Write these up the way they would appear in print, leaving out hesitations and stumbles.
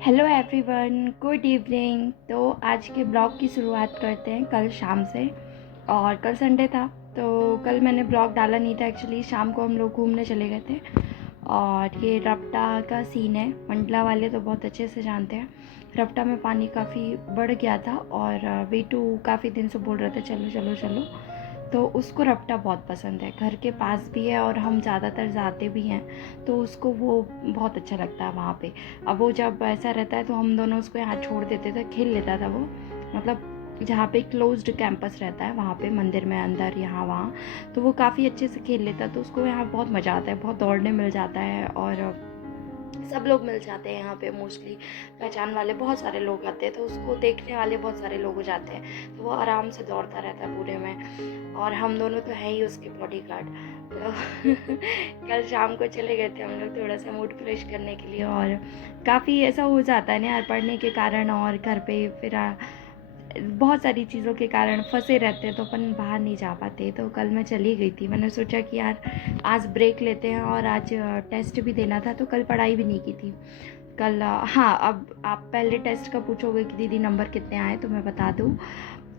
Hello everyone, good evening. तो आज के ब्लॉग की शुरुआत करते हैं कल शाम से। और कल संडे था तो कल मैंने ब्लॉग डाला नहीं था। एक्चुअली शाम को हम लोग घूमने चले गए थे और ये रपटा का सीन है। मंडला वाले तो बहुत अच्छे से जानते हैं। रपटा में पानी काफ़ी बढ़ गया था और वीटू काफ़ी दिन से बोल रहे थे चलो चलो चलो। तो उसको रपटा बहुत पसंद है, घर के पास भी है और हम ज़्यादातर जाते भी हैं, तो उसको वो बहुत अच्छा लगता है वहाँ पे। अब वो जब ऐसा रहता है तो हम दोनों उसको यहाँ छोड़ देते थे, खेल लेता था वो। मतलब जहाँ पे क्लोज्ड कैंपस रहता है वहाँ पे, मंदिर में अंदर यहाँ वहाँ, तो वो काफ़ी अच्छे से खेल लेता है। तो उसको यहाँ बहुत मज़ा आता है, बहुत दौड़ने मिल जाता है और सब लोग मिल जाते हैं यहाँ पे। मोस्टली पहचान वाले बहुत सारे लोग आते हैं, तो उसको देखने वाले बहुत सारे लोग हो जाते हैं, तो वो आराम से दौड़ता रहता है पूरे में। और हम दोनों तो है ही उसके बॉडीगार्ड। तो कल शाम को चले गए थे हम लोग थोड़ा सा मूड फ्रेश करने के लिए। और काफ़ी ऐसा हो जाता है ना यार, पढ़ने के कारण और घर पे फिर बहुत सारी चीज़ों के कारण फंसे रहते हैं, तो अपन बाहर नहीं जा पाते। तो कल मैं चली गई थी, मैंने सोचा कि यार आज ब्रेक लेते हैं और आज टेस्ट भी देना था, तो कल पढ़ाई भी नहीं की थी कल। हाँ, अब आप पहले टेस्ट का पूछोगे कि दीदी नंबर कितने आए, तो मैं बता दूँ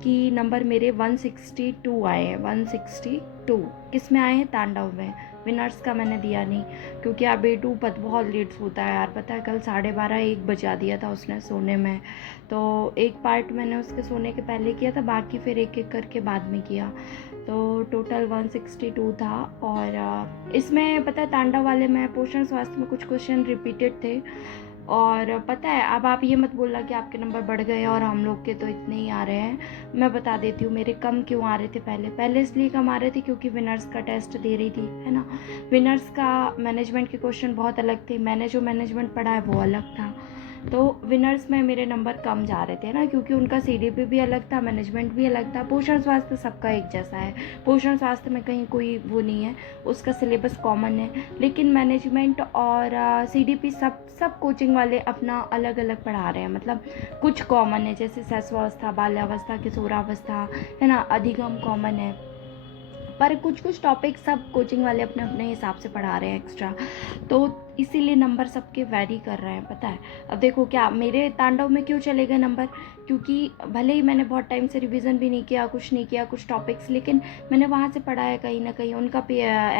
कि नंबर मेरे 162 आए हैं। 162 किस में आए हैं? तांडव में। विनर्स का मैंने दिया नहीं क्योंकि अब बेटू बहुत लेट सोता है यार। पता है कल 12:30-1 बजा दिया था उसने सोने में। तो एक पार्ट मैंने उसके सोने के पहले किया था, बाकी फिर एक एक करके बाद में किया। तो टोटल 162 था। और इसमें पता है तांडव वाले में पोषण स्वास्थ्य में कुछ क्वेश्चन रिपीटेड थे। और पता है, अब आप ये मत बोलना कि आपके नंबर बढ़ गए और हम लोग के तो इतने ही आ रहे हैं। मैं बता देती हूँ मेरे कम क्यों आ रहे थे। पहले इसलिए कम आ रहे थे क्योंकि विनर्स का टेस्ट दे रही थी, है ना। विनर्स का मैनेजमेंट के क्वेश्चन बहुत अलग थे, मैंने जो मैनेजमेंट पढ़ा है वो अलग था। तो विनर्स में मेरे नंबर कम जा रहे थे ना, क्योंकि उनका सीडीपी भी अलग था, मैनेजमेंट भी अलग था। पोषण स्वास्थ्य सबका एक जैसा है, पोषण स्वास्थ्य में कहीं कोई वो नहीं है, उसका सिलेबस कॉमन है। लेकिन मैनेजमेंट और सीडीपी सब कोचिंग वाले अपना अलग अलग पढ़ा रहे हैं। मतलब कुछ कॉमन है, जैसे शैशवावस्था, बाल्यावस्था, किशोरावस्था, है ना, अधिगम कॉमन है। पर कुछ टॉपिक सब कोचिंग वाले अपने अपने हिसाब से पढ़ा रहे हैं एक्स्ट्रा, तो इसीलिए नंबर सबके वैरी कर रहे हैं। पता है अब देखो क्या मेरे तांडव में क्यों चले गए नंबर, क्योंकि भले ही मैंने बहुत टाइम से रिवीजन भी नहीं किया, कुछ नहीं किया, कुछ टॉपिक्स, लेकिन मैंने वहाँ से पढ़ा है कहीं ना कहीं। उनका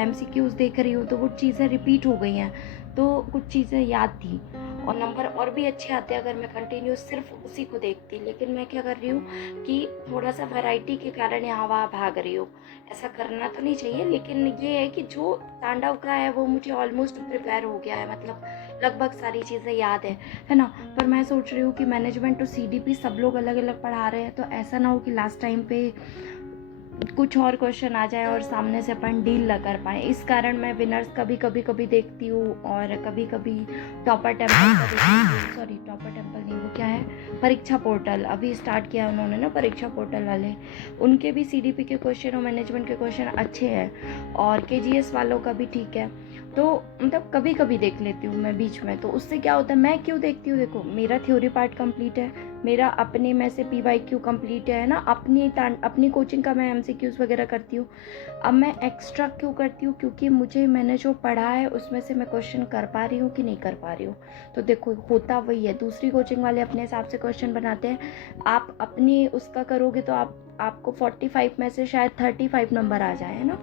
MCQs देख रही हूँ तो वो चीज़ें रिपीट हो गई हैं, तो कुछ चीज़ें याद थी। और नंबर और भी अच्छे आते अगर मैं कंटिन्यू सिर्फ उसी को देखती। लेकिन मैं क्या कर रही हूँ कि थोड़ा सा वैरायटी के कारण यहाँ वहाँ भाग रही हूँ। ऐसा करना तो नहीं चाहिए, लेकिन ये है कि जो तांडव का है वो मुझे ऑलमोस्ट प्रिपेयर हो गया है, मतलब लगभग सारी चीज़ें याद है ना। पर मैं सोच रही हूँ कि मैनेजमेंट और सीडीपी सब लोग अलग अलग पढ़ा रहे हैं, तो ऐसा ना हो कि लास्ट टाइम पे कुछ और क्वेश्चन आ जाए और सामने से अपन डील न कर पाए। इस कारण मैं विनर्स कभी कभी देखती हूँ और कभी कभी टॉपर टेम्पल का देखती हूँ। सॉरी, टॉपर टेम्पल नहीं, वो क्या है, परीक्षा पोर्टल अभी स्टार्ट किया है उन्होंने ना, परीक्षा पोर्टल वाले। उनके भी सीडीपी के क्वेश्चन और मैनेजमेंट के क्वेश्चन अच्छे हैं, और केजीएस वालों का भी ठीक है। तो मतलब कभी कभी देख लेती हूँ मैं बीच में। तो उससे क्या होता है, मैं क्यों देखती हूँ, देखो मेरा थ्योरी पार्ट कंप्लीट है, मेरा अपने में से PYQ कंप्लीट है ना, अपनी कोचिंग का मैं MCQs वगैरह करती हूँ। अब मैं एक्स्ट्रा क्यों करती हूँ, क्योंकि मैंने जो पढ़ा है उसमें से मैं क्वेश्चन कर पा रही हूँ कि नहीं कर पा रही हूँ। तो देखो होता वही है, दूसरी कोचिंग वाले अपने हिसाब से क्वेश्चन बनाते हैं, आप अपनी उसका करोगे तो आपको 45 में से शायद 35 नंबर आ जाए, है ना।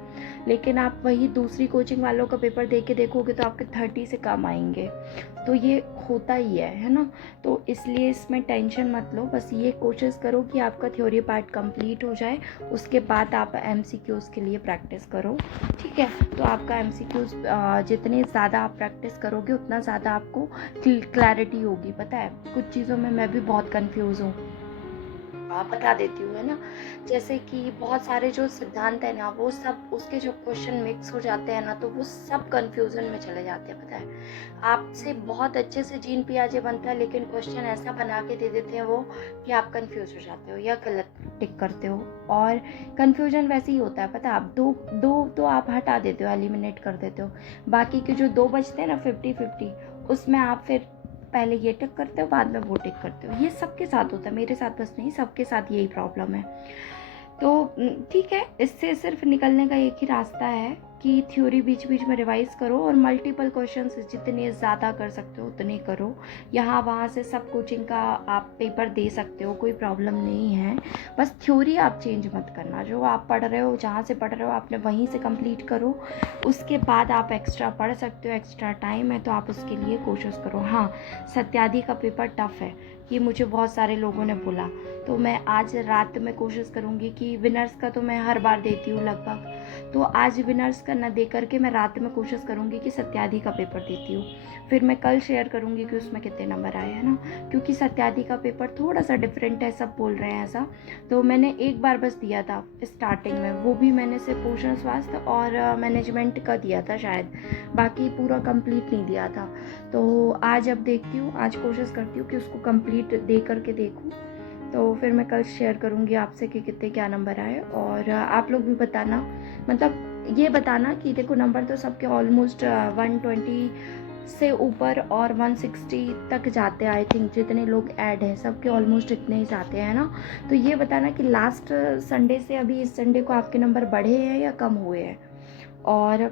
लेकिन आप वही दूसरी कोचिंग वालों का पेपर दे के देखोगे तो आपके 30 से कम आएंगे। तो ये होता ही है ना। तो इसलिए इसमें टेंशन मत लो, बस ये कोशिश करो कि आपका थ्योरी पार्ट कंप्लीट हो जाए, उसके बाद आप MCQs के लिए प्रैक्टिस करो, ठीक है। तो आपका MCQs जितने ज़्यादा आप प्रैक्टिस करोगे उतना ज़्यादा आपको क्लैरिटी होगी। पता है कुछ चीज़ों में मैं भी बहुत कंफ्यूज हूँ, बता देती हूँ, है ना। जैसे कि बहुत सारे जो सिद्धांत है ना, वो सब उसके जो क्वेश्चन मिक्स हो जाते हैं ना, तो वो सब कंफ्यूजन में चले जाते हैं। पता है आपसे बहुत अच्छे से जीन पियाजे बनता है, लेकिन क्वेश्चन ऐसा बना के दे देते हैं वो कि आप कंफ्यूज हो जाते हो या गलत टिक करते हो। और कंफ्यूजन वैसे ही होता है, पता है आप दो दो तो आप हटा देते हो, एलिमिनेट कर देते हो। बाकी के जो 2 बचते हैं ना 50-50, उसमें आप फिर पहले ये टिक करते हो, बाद में वो टिक करते हो। ये सबके साथ होता है, मेरे साथ बस नहीं, सबके साथ यही प्रॉब्लम है। तो ठीक है, इससे सिर्फ निकलने का एक ही रास्ता है कि थ्योरी बीच बीच में रिवाइज़ करो और मल्टीपल क्वेश्चंस जितने ज़्यादा कर सकते हो उतने करो। यहाँ वहाँ से सब कोचिंग का आप पेपर दे सकते हो, कोई प्रॉब्लम नहीं है। बस थ्योरी आप चेंज मत करना, जो आप पढ़ रहे हो, जहाँ से पढ़ रहे हो आपने वहीं से कंप्लीट करो। उसके बाद आप एक्स्ट्रा पढ़ सकते हो, एक्स्ट्रा टाइम है तो आप उसके लिए कोशिश करो। हाँ, सत्यादि का पेपर टफ़ है, ये मुझे बहुत सारे लोगों ने बोला, तो मैं आज रात में कोशिश करूँगी कि विनर्स का तो मैं हर बार देती हूँ लगभग, तो आज विनर्स का ना दे करके मैं रात में कोशिश करूँगी कि सत्यादि का पेपर देती हूँ। फिर मैं कल शेयर करूँगी कि उसमें कितने नंबर आए, है ना, क्योंकि सत्यादि का पेपर थोड़ा सा डिफरेंट है, सब बोल रहे हैं ऐसा। तो मैंने एक बार बस दिया था स्टार्टिंग में, वो भी मैंने सिर्फ पोषण स्वास्थ्य और मैनेजमेंट का दिया था शायद, बाकी पूरा कंप्लीट नहीं दिया था। तो आज अब देखती हूँ, आज कोशिश करती हूँ कि उसको कंप्लीट दे करके देखूँ। तो फिर मैं कल शेयर करूँगी आपसे कि कितने क्या नंबर आए। और आप लोग भी बताना, मतलब ये बताना कि देखो नंबर तो सबके ऑलमोस्ट 120 से ऊपर और 160 तक जाते हैं। आई थिंक जितने लोग ऐड हैं सबके ऑलमोस्ट इतने ही जाते हैं ना। तो ये बताना कि लास्ट संडे से अभी इस संडे को आपके नंबर बढ़े हैं या कम हुए हैं। और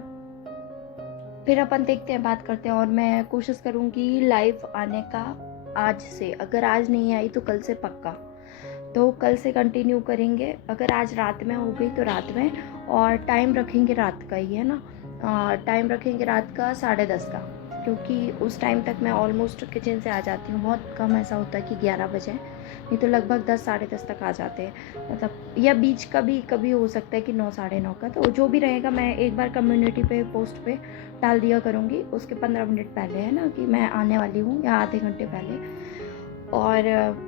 फिर अपन देखते हैं, बात करते हैं। और मैं कोशिश करूँगी लाइव आने का आज से, अगर आज नहीं आई तो कल से पक्का, तो कल से कंटिन्यू करेंगे। अगर आज रात में हो गई तो रात में, और टाइम रखेंगे रात का ही, है ना, टाइम रखेंगे रात का 10:30 का, क्योंकि उस टाइम तक मैं ऑलमोस्ट किचन से आ जाती हूँ। बहुत कम ऐसा होता है कि 11 बजे, नहीं तो लगभग 10 साढ़े 10 तक आ जाते हैं, मतलब या बीच कभी हो सकता है कि 9 साढ़े 9 का। तो जो भी रहेगा मैं एक बार कम्युनिटी पे पोस्ट पे डाल दिया करूँगी उसके 15 मिनट पहले, है ना, कि मैं आने वाली हूँ, या आधे घंटे पहले। और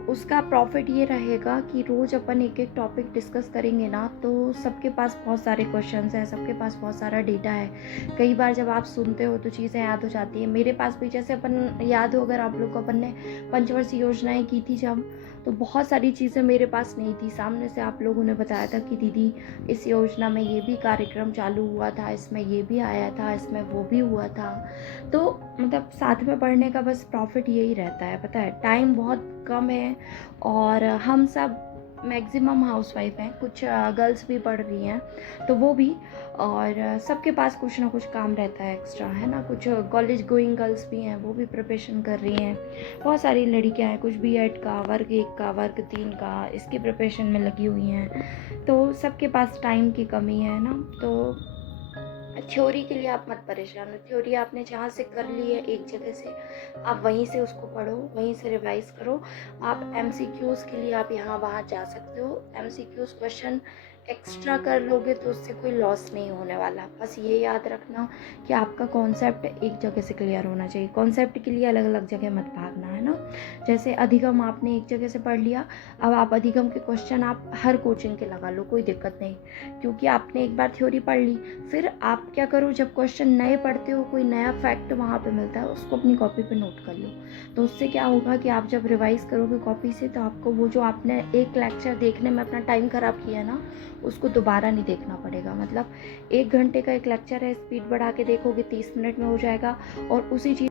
उसका प्रॉफिट ये रहेगा कि रोज़ अपन एक एक टॉपिक डिस्कस करेंगे ना, तो सबके पास बहुत सारे क्वेश्चंस हैं, सबके पास बहुत सारा डेटा है। कई बार जब आप सुनते हो तो चीज़ें याद हो जाती हैं। मेरे पास भी, जैसे अपन याद हो अगर आप लोग को, अपन ने पंचवर्षीय योजनाएं की थी जब, तो बहुत सारी चीज़ें मेरे पास नहीं थी। सामने से आप लोगों ने बताया था कि दीदी इस योजना में ये भी कार्यक्रम चालू हुआ था, इसमें ये भी आया था, इसमें वो भी हुआ था। तो मतलब साथ में पढ़ने का बस प्रॉफिट यही रहता है, पता है, टाइम बहुत कम है। और हम सब मैक्सिमम हाउसवाइफ हैं, कुछ गर्ल्स भी पढ़ रही हैं तो वो भी, और सबके पास कुछ ना कुछ काम रहता है एक्स्ट्रा, है ना। कुछ कॉलेज गोइंग गर्ल्स भी हैं, वो भी प्रिपरेशन कर रही हैं। बहुत सारी लड़कियां हैं, कुछ बीएड का, वर्ग 1 का, वर्ग 3 का, इसकी प्रिपरेशन में लगी हुई हैं। तो सबके पास टाइम की कमी है ना। तो थ्योरी के लिए आप मत परेशान हो, थ्योरी आपने जहाँ से कर ली है एक जगह से, आप वहीं से उसको पढ़ो, वहीं से रिवाइज करो। आप एमसीक्यूज़ के लिए आप यहाँ वहाँ जा सकते हो, एमसीक्यूज़ क्वेश्चन एक्स्ट्रा कर लोगे तो उससे कोई लॉस नहीं होने वाला। बस ये याद रखना कि आपका कॉन्सेप्ट एक जगह से क्लियर होना चाहिए। कॉन्सेप्ट के लिए अलग अलग जगह मत भागना, है ना। जैसे अधिगम आपने एक जगह से पढ़ लिया, अब आप अधिगम के क्वेश्चन आप हर कोचिंग के लगा लो, कोई दिक्कत नहीं, क्योंकि आपने एक बार थ्योरी पढ़ ली। फिर आप क्या करो, जब क्वेश्चन नए पढ़ते हो, कोई नया फैक्ट वहाँ पे मिलता है, उसको अपनी कॉपी पे नोट कर लो। तो उससे क्या होगा कि आप जब रिवाइज करोगे कॉपी से, तो आपको वो जो आपने एक लेक्चर देखने में अपना टाइम ख़राब किया ना, उसको दोबारा नहीं देखना पड़ेगा। मतलब 1 घंटे का एक लेक्चर है, स्पीड बढ़ा के देखोगे 30 मिनट में हो जाएगा, और उसी चीज़